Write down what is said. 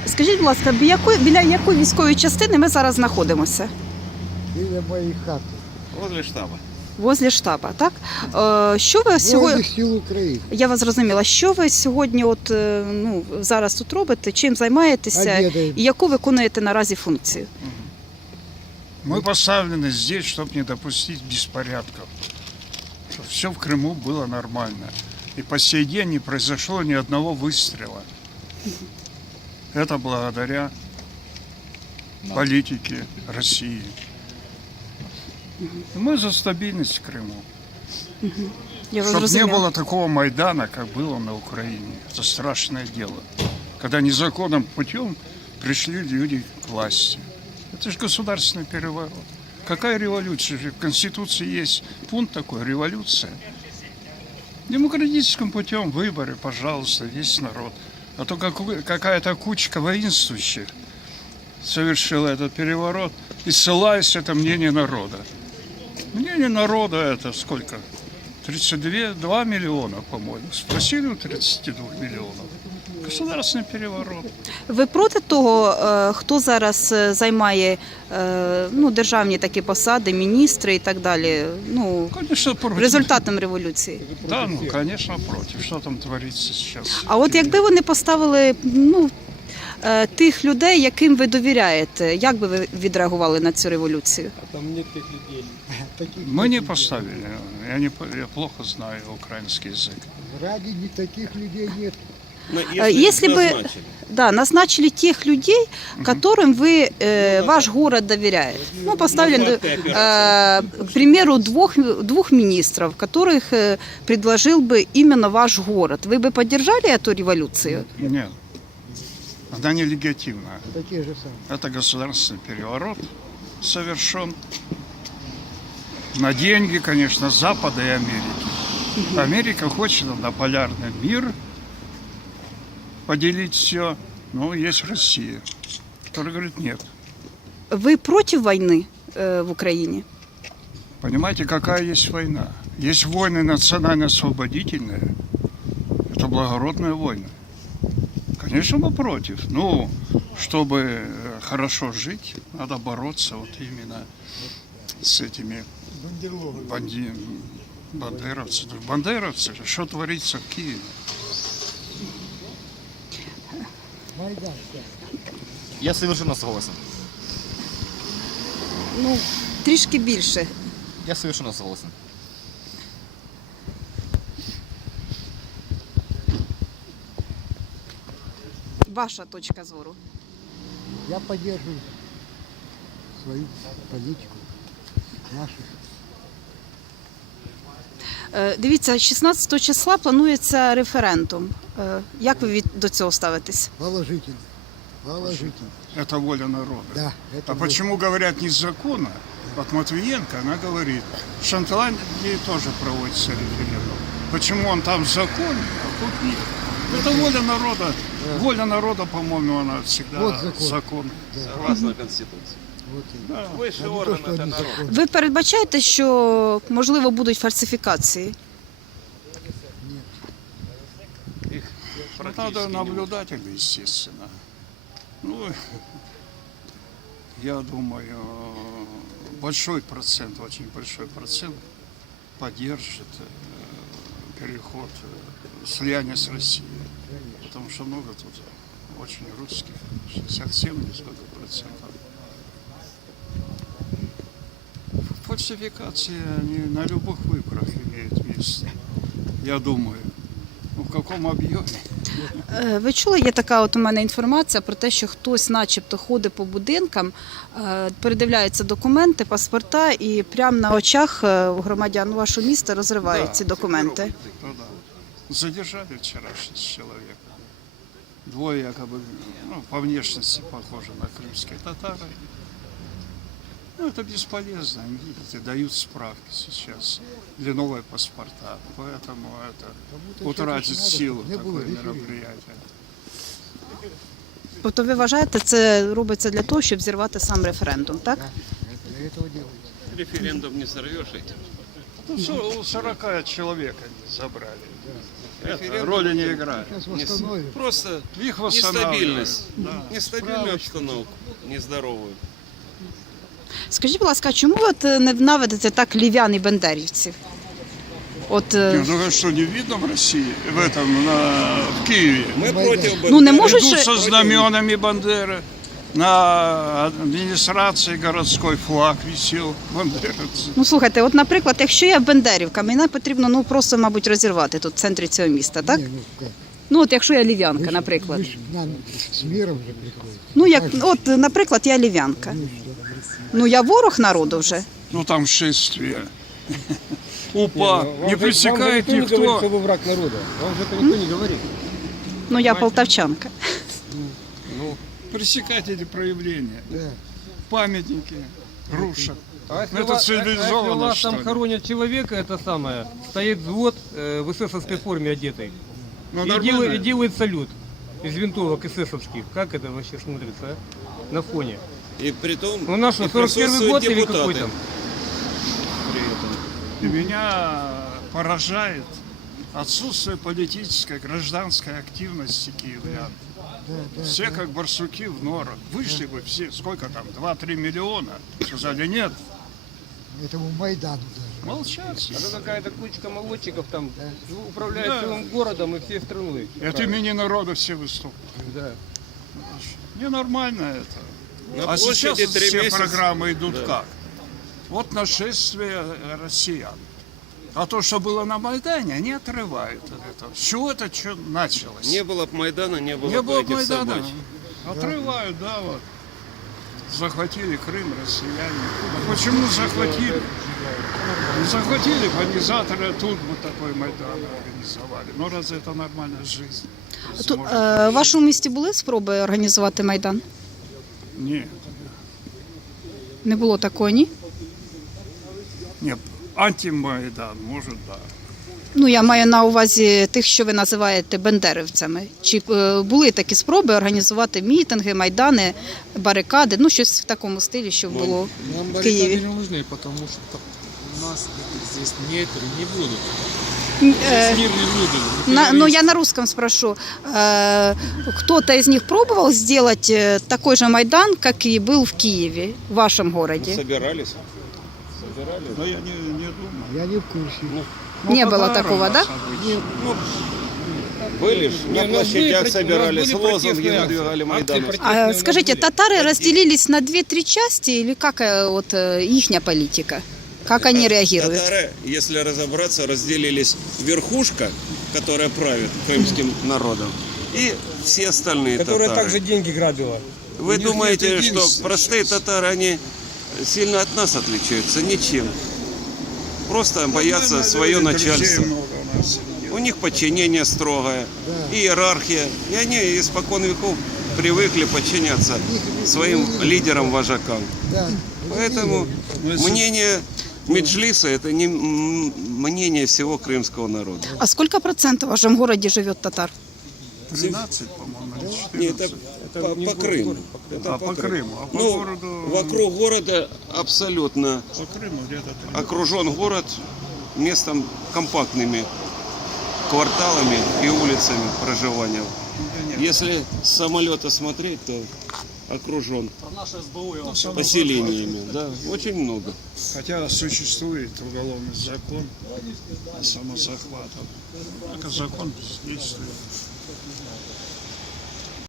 Скажіть, будь ласка, біля якої військової частини ми зараз знаходимося? Біля моєї хати. Возле штаба. Возле штаба, так? Що ви Возле сьогодні... сил України. Я вас зрозуміла. Що ви сьогодні зараз тут робите? Чим займаєтеся? Обідаємо. І яку виконуєте наразі функцію? Мы поставлены здесь, чтобы не допустить беспорядков. Чтобы все в Крыму было нормально. И по сей день не произошло ни одного выстрела. Это благодаря политике России. И мы за стабильность в Крыму. Я вас Чтобы не зрозуміла. было такого Майдана, как было на Украине. Это страшное дело. Когда незаконным путем пришли люди к власти. Это же государственный переворот. Какая революция? В Конституции есть пункт такой, революция. Демократическим путем выборы, пожалуйста, весь народ. А то какая-то кучка воинствующих совершила этот переворот и ссылаясь это мнение народа. Мнение народа это сколько? 2 миллиона, по-моему. Спросили у 32 миллионов. Государственный переворот. Ви проти того, хто зараз займає державні такі посади, міністри і так далі? Конечно, против. Результатом революції. Да, конечно, против. Что там творится сейчас? А от якби вони поставили тих людей, яким ви довіряєте, як би ви відреагували на цю революцію? А там нет тех людей. Мы не поставили. Я плохо знаю украинский язык. Ради не таких людей нет. Если бы назначили тех людей, которым вы ваш город доверяет. Поставили, к примеру, двух министров, которых предложил бы именно ваш город. Вы бы поддержали эту революцию? Нет. Она нелегитимна. Такие же самые. Это государственный переворот совершен на деньги, конечно, Запада и Америки. Америка хочет однополярный мир, поделить все. Но есть Россия, которая говорит нет. Вы против войны в Украине? Понимаете, какая есть война? Есть войны национально-освободительные. Это благородные войны. Конечно, мы против. Чтобы хорошо жить, надо бороться вот именно с этими бандеровцами. Бандеровцы, что творится в Киеве? Майдан. Я совершенно согласен. Трішки більше. Я совершенно согласен. Ваша точка зору. Я поддерживаю свою политику. Нашу. Дивіться, 16 числа планується референдум. Як ви до цього ставитесь? Положительно. Положительно. Это воля народа. Да. Это А почему говорят незаконно? Вот Матвиенко, она говорит, в Шотландии тоже проводится референдум. Почему он там закон, а тут нет? Это воля народа. Да. Воля народа, по-моему, она всегда Вот закон. закон. Согласно Конституции. Вот и. Да. Высший А не то, орган что это они народ. законы. Ви передбачаєте, що, можливо, будуть фальсифікації? Их Надо практически не наблюдатель, естественно. Я думаю, большой процент, очень большой процент поддержит переход, слияние с Россией. Потому что много тут очень русских, 67 или сколько процентов. Фальсификации они на любых выборах имеют место. Я думаю. В каком объеме? Ви чули, є така у мене інформація про те, що хтось начебто ходить по будинкам, передивляються документи, паспорта і прямо на очах громадян вашого міста розривають ці документи. Да. Задержали вчера 6 человек. Двое якобы, по внешности похожи на крымские татары. Это бесполезно, они, видите, дают справки сейчас для новой паспорта. Поэтому это будто утратит что-то силу надо, не такое было эфира. мероприятие. Тобто ви вважаєте, це робиться для того, щоб зірвати сам референдум, так? Да. Это для этого делается. Референдум не сорвешь этим. У 40 человек они забрали. это, роли не играет. Сейчас восстановим. Просто Их восстанавливают. нестабильность. Да. Нестабільну обстановку, нездорову. Скажіть, будь ласка, а чому ви от ненавидите так львів'ян і бандерівців? От, Ну а что, не видно в России, в этом, в Киеве? Ми Майдан. проти Ну, не Бандери. можуть Идут же... со знаменами Бандеры. На администрации городской флаг висел бандеровцы. Ну, слухайте, от, наприклад, якщо я бандерівка, мені потрібно, ну, просто, мабуть, розірвати тут в центрі цього міста, так? Не, ну как? Ну, от якщо я львів'янка, Вы ж- наприклад. Вы ж к нам с миром же приходите. Ну, як, от, наприклад, я львів'янка. Ну, я ворог народу вже. Ну там шествие. УПА. Не пресекает Вам никто не говорит, что никто. вы враг народа. Вам же это никто не говорит. Ну, я полтавчанка. Пресекать эти проявления. Да. Памятники рушат. А если, Это вас, а если цивилизованно, вас что там ли? хоронят человека, это самое, стоит взвод в эсэсовской форме одетый. Ну, И нормально. делает салют из винтовок эсэсовских. Как это вообще смотрится, а? На фоне. І при тому, Ну на что, 41 год или какой там? И меня поражает отсутствие политической, гражданской активности киевлян. Да, да, Все как барсуки в нору. Вышли бы все, сколько там, 2-3 миллиона. Сказали, нет, этому Майдану даже. молчат. Это какая-то кучка молодчиков там управляет Да. целым городом и всей страной. От имени народа все выступают. Да. Ненормально это. на А сейчас площади 3 все месяца. программы идут Да. как? Вот нашествие россиян. А то, что было на Майдане, они отрывают от этого. С чего это что началось? Не было б Майдана, не было Не б было этих Майдана. событий. Отрывают, да, вот. Захватили Крым россияне. А почему захватили? Ну, захватили бы организаторы, тут бы такой Майдан организовали. Ну, разве это нормальная жизнь? Тут, в вашому місті були спроби організувати Майдан? Нет. Не було такої, ні? Нет, антимайдан, может, да. Ну, я маю на увазі тих, що ви називаєте бендерівцями. Чи були такі спроби організувати мітинги, майдани, барикади, ну, щось в такому стилі, що було Нам в баррикады Києві? не нужны, потому что нас здесь нет и не будут. Э, Мир не выдали. Ну, я на русском спрошу. Кто-то из них пробовал сделать такой же Майдан, как и был в Киеве, в вашем городе? Собирались. Но я не думаю. Я не в курсе. Не было Татары такого, нас да? обычно. Были ж, на у нас площадях были собирались, протестные лозунги акции. выдвигали Акции Майдану. протестные у нас Скажите, были. татары разделились на 2-3 части или как вот ихняя политика? Как они реагируют? Татары, если разобраться, разделились верхушка, которая правит крымским народом, и все остальные Которая татары. также деньги грабила. Вы думаете, это что единственное простые татары, они сильно от нас отличаются? Ничем. Просто боятся Нормально, свое люди, друзей начальство. много у нас сидит. У них подчинение строгое, иерархия. И они испокон веков привыкли подчиняться своим лидерам, вожакам. Да. Поэтому мнение Меджлиса – это не мнение всего крымского народа. А сколько процентов в вашем городе живет татар? 13, по-моему, или Нет, 14. это по Крыму. Это А по Крыму. А по Ну, городу... вокруг города абсолютно По Крыму где-то 3. окружен город местом компактными кварталами и улицами проживания. Если с самолета смотреть, то окружен поселениями. Да, очень много. Хотя существует уголовный закон о самозахватах. Только закон действует.